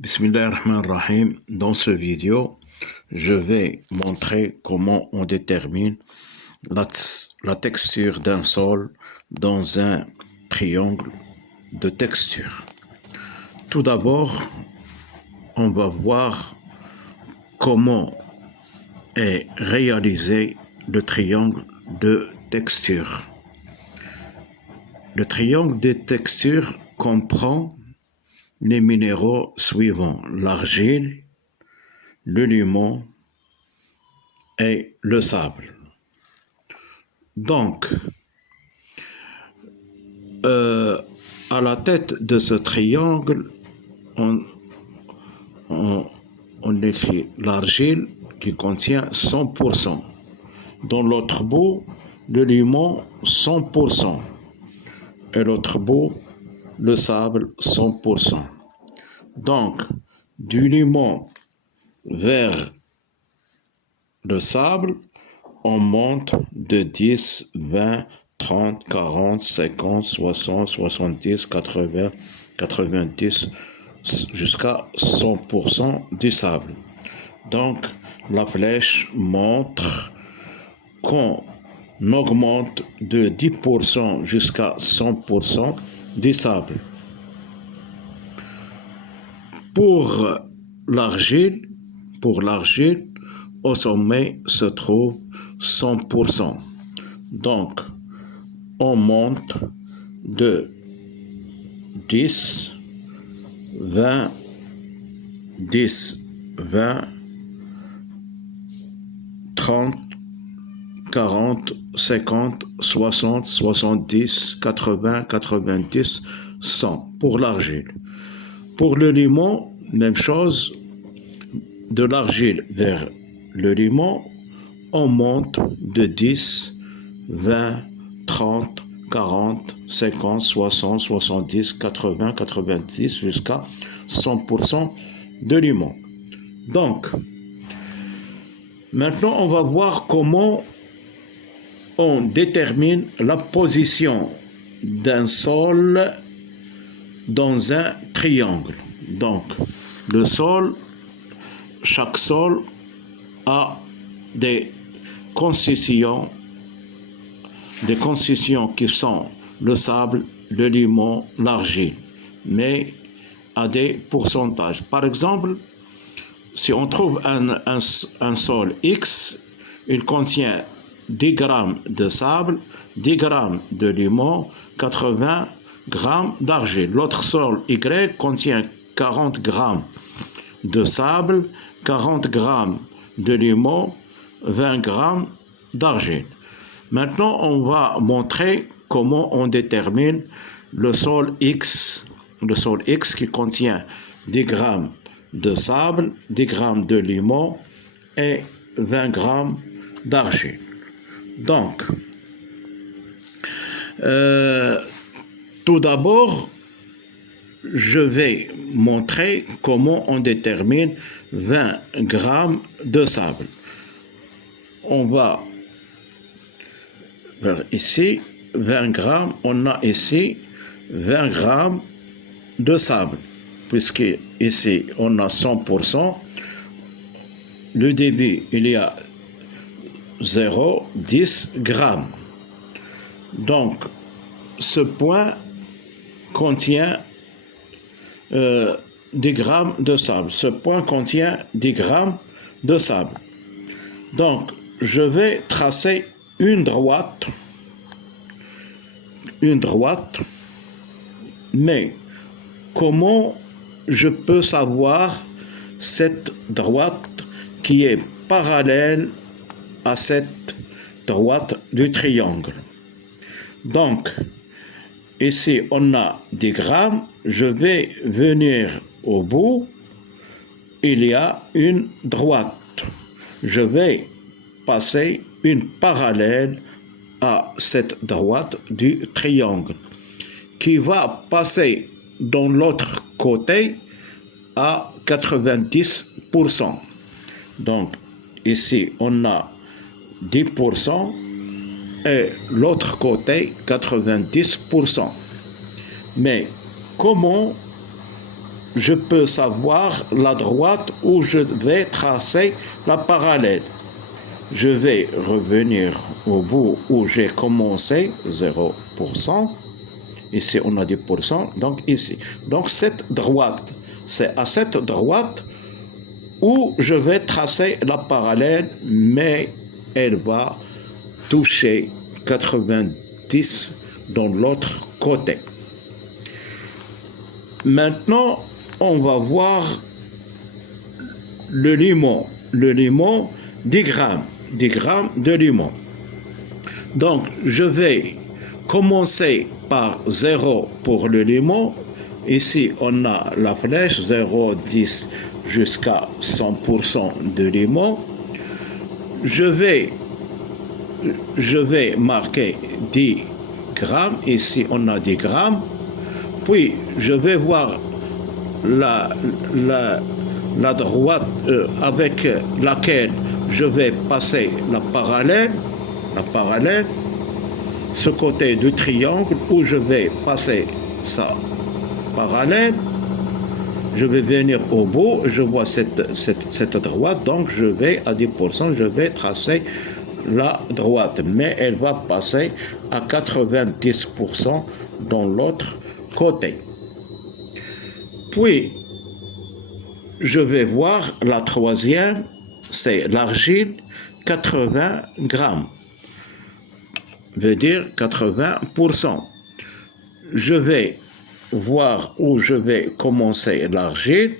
Bismillahirrahmanirrahim. Dans ce vidéo, je vais montrer comment on détermine la texture d'un sol dans un triangle de texture. Tout d'abord, on va voir comment est réalisé le triangle de texture. Le triangle de texture comprend les minéraux suivants: l'argile, le limon et le sable. Donc, à la tête de ce triangle, on écrit l'argile qui contient 100%. Dans l'autre bout, le limon 100%. Et l'autre bout, le sable 100%. Donc, du limon vers le sable, on monte de 10, 20, 30, 40, 50, 60, 70, 80, 90, jusqu'à 100% du sable. Donc, la flèche montre qu'on augmente de 10% jusqu'à 100% du sable. Pour l'argile, au sommet se trouve 100%. Donc, on monte de 10, 20, 10, 20, 30, 40, 50, 60, 70, 80, 90, 100 pour l'argile. Pour le limon, même chose, de l'argile vers le limon, on monte de 10, 20, 30, 40, 50, 60, 70, 80, 90 jusqu'à 100% de limon. Donc, maintenant on va voir comment on détermine la position d'un sol dans un triangle. Donc, le sol, chaque sol a des constitutions qui sont le sable, le limon, l'argile, mais à des pourcentages. Par exemple, si on trouve un sol X, il contient 10 grammes de sable, 10 grammes de limon, 80 grammes d'argile. L'autre sol Y contient 40 grammes de sable, 40 grammes de limon, 20 grammes d'argile. Maintenant, on va montrer comment on détermine le sol X qui contient 10 grammes de sable, 10 grammes de limon et 20 grammes d'argile. Donc, tout d'abord, je vais montrer comment on détermine 20 grammes de sable. On va vers ici, 20 grammes, on a ici 20 grammes de sable, puisque ici on a 100%. Le début, il y a 0,10 grammes. Donc, ce point contient 10 grammes de sable. Ce point contient 10 grammes de sable. Donc, je vais tracer une droite, mais comment je peux savoir cette droite qui est parallèle à cette droite du triangle? Donc, ici on a 10 grammes, je vais venir au bout, il y a une droite. Je vais passer une parallèle à cette droite du triangle qui va passer dans l'autre côté à 90%. Donc, ici on a 10% et l'autre côté 90%. Mais comment je peux savoir la droite où je vais tracer la parallèle. Je vais revenir au bout où j'ai commencé, 0%. Ici, on a 10%, donc ici. Donc, cette droite, c'est à cette droite où je vais tracer la parallèle, mais elle va toucher 90 dans l'autre côté. Maintenant, on va voir le limon. Le limon, 10 grammes de limon. Donc, je vais commencer par 0 pour le limon. Ici, on a la flèche 0,10 jusqu'à 100% de limon. Je vais marquer 10 grammes. Ici, on a 10 grammes. Puis, je vais voir la droite avec laquelle je vais passer la parallèle, ce côté du triangle où je vais passer sa parallèle. Je vais venir au bout, je vois cette droite, donc je vais à 10%, je vais tracer la droite, mais elle va passer à 90% dans l'autre côté. Puis, je vais voir la troisième, c'est l'argile, 80 grammes, veut dire 80%. Je vais voir où je vais commencer l'argile,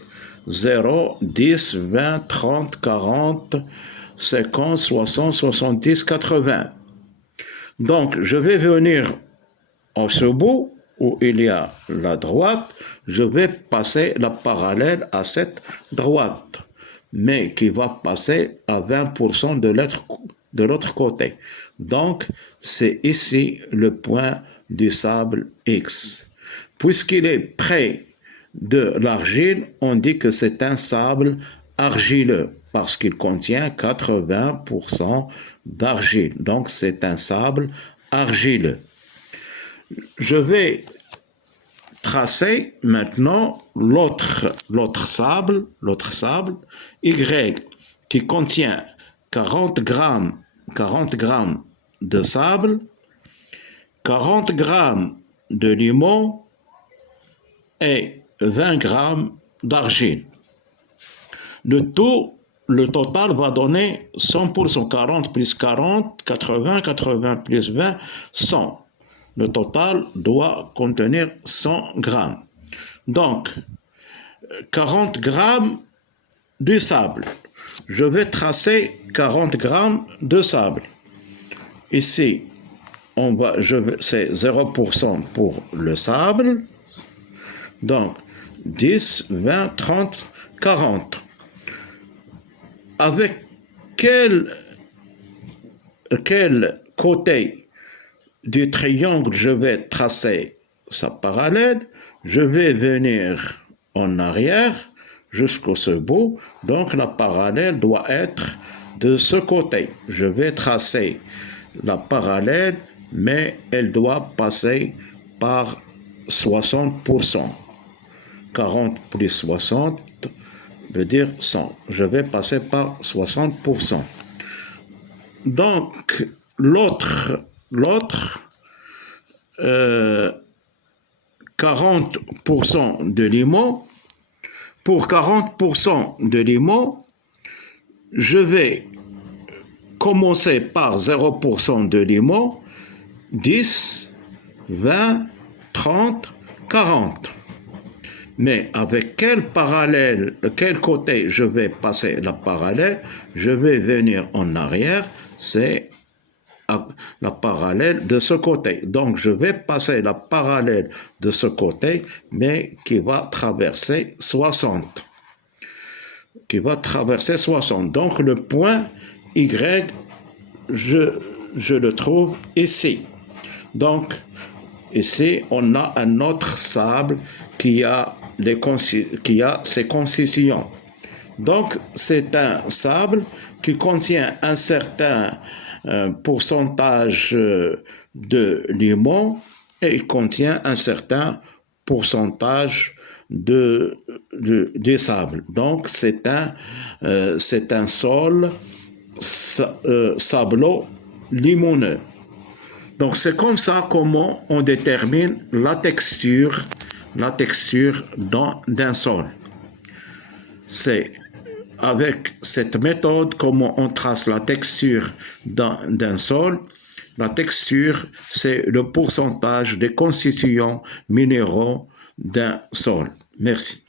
0, 10, 20, 30, 40, 50, 60, 70, 80. Donc, je vais venir en ce bout où il y a la droite, je vais passer la parallèle à cette droite, mais qui va passer à 20% de l'autre côté. Donc, c'est ici le point du sable X. Puisqu'il est près de l'argile, on dit que c'est un sable argileux parce qu'il contient 80% d'argile. Donc, c'est un sable argileux. Je vais tracer maintenant l'autre sable, Y, qui contient 40 grammes de sable, 40 grammes de limon et 20 grammes d'argile. Le total va donner 100%, 40 plus 40, 80, 80 plus 20, 100. Le total doit contenir 100 grammes. Donc, 40 grammes de sable. Je vais tracer 40 grammes de sable. Ici, c'est 0% pour le sable. Donc, 10, 20, 30, 40. Avec quel côté du triangle je vais tracer sa parallèle? Je vais venir en arrière jusqu'au bout. Donc, la parallèle doit être de ce côté. Je vais tracer la parallèle, mais elle doit passer par 60%. 40 plus 60 veut dire 100. Je vais passer par 60%. Donc, l'autre 40% de limon. Pour 40% de limon, je vais commencer par 0% de limon, 10, 20, 30, 40. Mais avec quel côté je vais passer la parallèle? Je vais venir en arrière, c'est la parallèle de ce côté. Donc, je vais passer la parallèle de ce côté, mais qui va traverser 60. Donc, le point Y, je le trouve ici. Donc, ici, on a un autre sable qui a ses concisions. Donc, c'est un sable qui contient un certain pourcentage de limon et il contient un certain pourcentage du sable. Donc, c'est un sol sableux limoneux. Donc, c'est comme ça comment on détermine la texture d'un sol. C'est avec cette méthode comment on trace la texture d'un sol. La texture, c'est le pourcentage des constituants minéraux d'un sol. Merci.